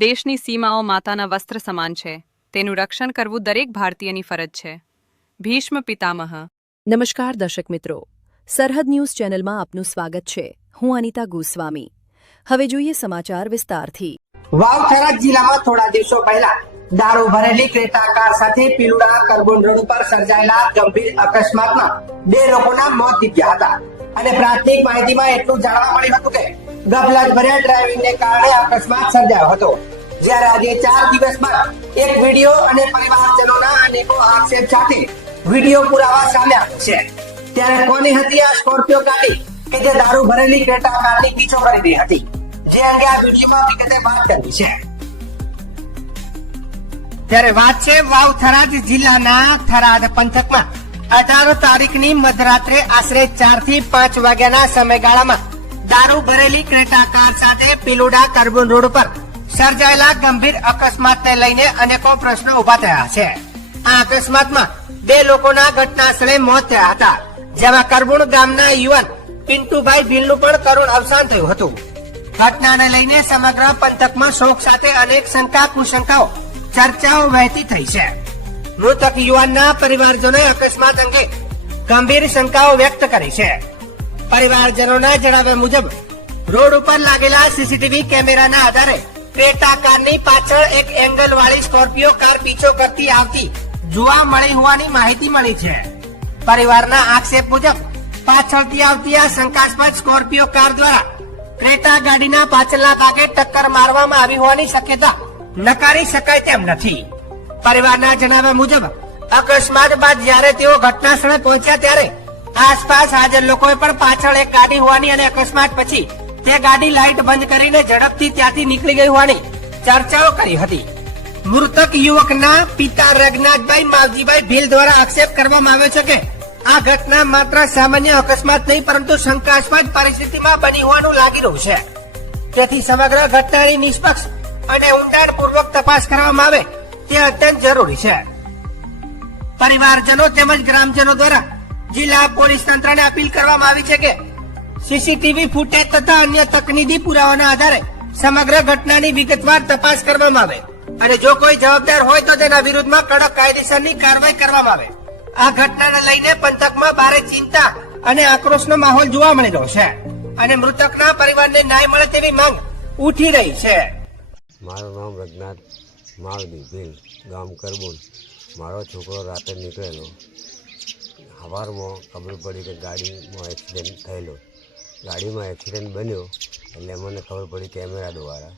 દેશની સીમાઓ માતાના વસ્ત્ર સમાન છે. તેનું રક્ષણ કરવું દરેક ભારતીયની ફરજ છે. ભીષ્મ પિતામહ. નમસ્કાર દર્શક મિત્રો, સરહદ ન્યૂઝ ચેનલમાં આપનું સ્વાગત છે. હું અનિતા ગોસ્વામી. હવે જોઈએ સમાચાર વિસ્તારથી. વાવ-થરાદ જિલ્લામાં થોડા દિવસો પહેલા દારૂ ભરેલી ક્રેટા કાર સાથે પીલુડા કરબોન રોડ ઉપર સર્જાયેલા ગંભીર અકસ્માતમાં 2 લોકોના મોત નીપજ્યા હતા અને પ્રાથમિક માહિતીમાં એટલું જાણવા મળ્યું હતું કે ગફલત ભર્યા ડ્રાઇવિંગને કારણે અકસ્માત સર્જાયો હતો. જ્યારે આજે 4 દિવસ બાદ એક વિડીયો અને પરિવારજનોના અનેકો આક્ષેપ સાથે વિડીયો પુરાવા સામે આવ્યો છે. ત્યારે કોની હતી આ સ્કોર્પિયો ગાડી કે જે દારૂ ભરેલી ક્રેટા કારની પીછો કરી રહી હતી, જે અંગે આ વિડીયોમાં વિગતે વાત કરવી છે. ત્યારે વાત છે વાવ-થરાદ જિલ્લાના થરાદ પંથકમાં 18 તારીખની મધરાત્રે આશરે 4 થી 5 વાગ્યાના સમયગાળામાં દારૂ ભરેલી ક્રેટા કાર સાથે પીલુડા કરબોન રોડ પર સર્જાયેલા ગંભીર અકસ્માતને લઈને અનેકો પ્રશ્નો ઉભા થયા છે. આ અકસ્માતમાં 2 લોકોના ઘટના સ્થળે મોત થયા હતા, જેમાં કરબોન ગામના યુવાન પિન્ટુભાઈ ભીલનું પણ કરુણ અવસાન થયું હતું. ઘટનાને લઈને સમગ્ર પંથકમાં શોક સાથે અનેક શંકા કુશંકાઓ ચર્ચાઓ વહેતી થઈ છે. મૃતક યુવાનના પરિવારજનોએ અકસ્માત અંગે ગંભીર શંકાઓ વ્યક્ત કરી છે. પરિવારજનોના જણાવ્યા મુજબ રોડ ઉપર લાગેલા સીસીટીવી કેમેરાના આધારે ક્રેટા કારની પાછળ એક એંગલ વાળી સ્કોર્પિયો કાર પીછો કરતી આવતી જોવા મળી હોવાની માહિતી મળી છે. પરિવારના આક્ષેપ મુજબ પાછળથી આવતી આ શંકાસ્પદ સ્કોર્પિયો કાર દ્વારા ક્રેટા ગાડીના પાછળના ભાગે ટક્કર મારવામાં આવી હોવાની શક્યતા નકારી શકાય તેમ નથી. પરિવારના જણાવ્યા મુજબ અકસ્માત બાદ જ્યારે તેઓ ઘટના સ્થળે પહોંચ્યા ત્યારે આસપાસ હાજર લોકોએ પણ પાછળ એક ગાડી હોવાની અને અકસ્માત પછી તે ગાડી લાઇટ બંધ કરીને ઝડપથી ત્યાંથી નીકળી ગઈ હોવાની ચર્ચાઓ કરી હતી. મૃતક યુવકના પિતા રઘનાથભાઈ માવજીભાઈ ભીલ દ્વારા આક્ષેપ કરવામાં આવ્યો છે કે આ ઘટના માત્ર સામાન્ય અકસ્માત નહીં પરંતુ શંકાસ્પદ પરિસ્થિતિમાં બની હોવાનું લાગી રહ્યું છે. તેથી સમગ્ર ઘટનાની નિષ્પક્ષ અને ઊંડાણપૂર્વક તપાસ કરવામાં આવે તે અત્યંત જરૂરી છે. પરિવારજનો તેમજ ગ્રામજનો દ્વારા જિલ્લા પોલીસ તંત્રને અપીલ કરવામાં આવી છે કે સીસીટીવી ફૂટેજ તથા અન્ય તકનીકી પુરાવાના આધારે સમગ્ર ઘટનાની વિગતવાર તપાસ કરવામાં આવે અને જો કોઈ જવાબદાર હોય તો તેના વિરુદ્ધમાં કડક કાયદેસરની કાર્યવાહી કરવામાં આવે. આ ઘટનાને લઈને પંથકમાં ભારે ચિંતા અને આક્રોશનો માહોલ જોવા મળી રહ્યો છે અને મૃતકના પરિવારને ન્યાય મળે તેવી માંગ ઉઠી રહી છે. મારું નામ રઘનાથ માવજી ભીલ, ગામ કરબોન. મારો છોકરો રાતે નીકળેલો, સવારમાં ખબર પડી કે ગાડીમાં એક્સિડન્ટ થયેલો. ગાડીમાં એક્સિડન્ટ બન્યો એટલે મને ખબર પડી કેમેરા દ્વારા,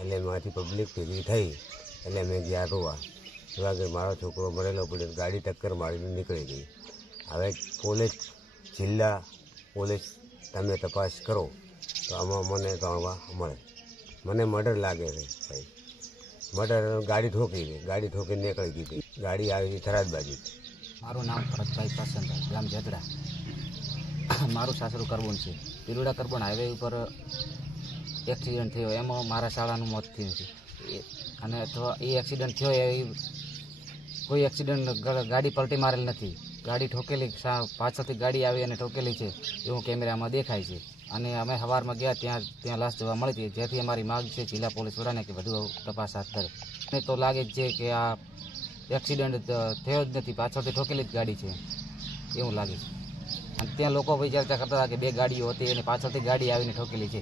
એટલે એમાંથી પબ્લિક ભેગી થઈ એટલે મેં ગયા રોવા કે મારો છોકરો મરેલો પડ્યો, ગાડી ટક્કર મારીને નીકળી ગઈ. હવે પોલીસ, જિલ્લા પોલીસ તમે તપાસ કરો તો આમાં મને જાણવા મળે. મને મર્ડર લાગે છે ભાઈ, મર્ડર. ગાડી ઠોકીને નીકળી ગઈ. ગાડી આવી હતી થરાદ બાજુ. મારું નામ ભરતભાઈ પ્રસન્નભાઈ, ગામ જદડા. મારું સાસરું કરબોન છે. પીલુડા કરબોન હાઈવે ઉપર એક્સિડન્ટ થયો, એમાં મારા શાળાનું મોત થયું છે. અને એ એક્સિડન્ટ થયો એ કોઈ એક્સિડન્ટ ગાડી પલટી મારેલ નથી. ગાડી ઠોકેલી, પાછળથી ગાડી આવી અને ઠોકેલી છે એવું કેમેરામાં દેખાય છે. અને અમે સવારમાં ગયા ત્યાં લાશ જોવા મળી હતી, જેથી અમારી માગ છે જિલ્લા પોલીસ વડાને કે વધુ તપાસ હાથ ધરે. અને તો લાગે જ છે કે આ એક્સિડન્ટ થયો જ નથી, પાછળથી ઠોકેલી જ ગાડી છે એવું લાગે છે. અને ત્યાં લોકો વિચારતા કરતા હતા કે 2 ગાડીઓ હતી અને પાછળથી ગાડી આવીને ઠોકેલી છે.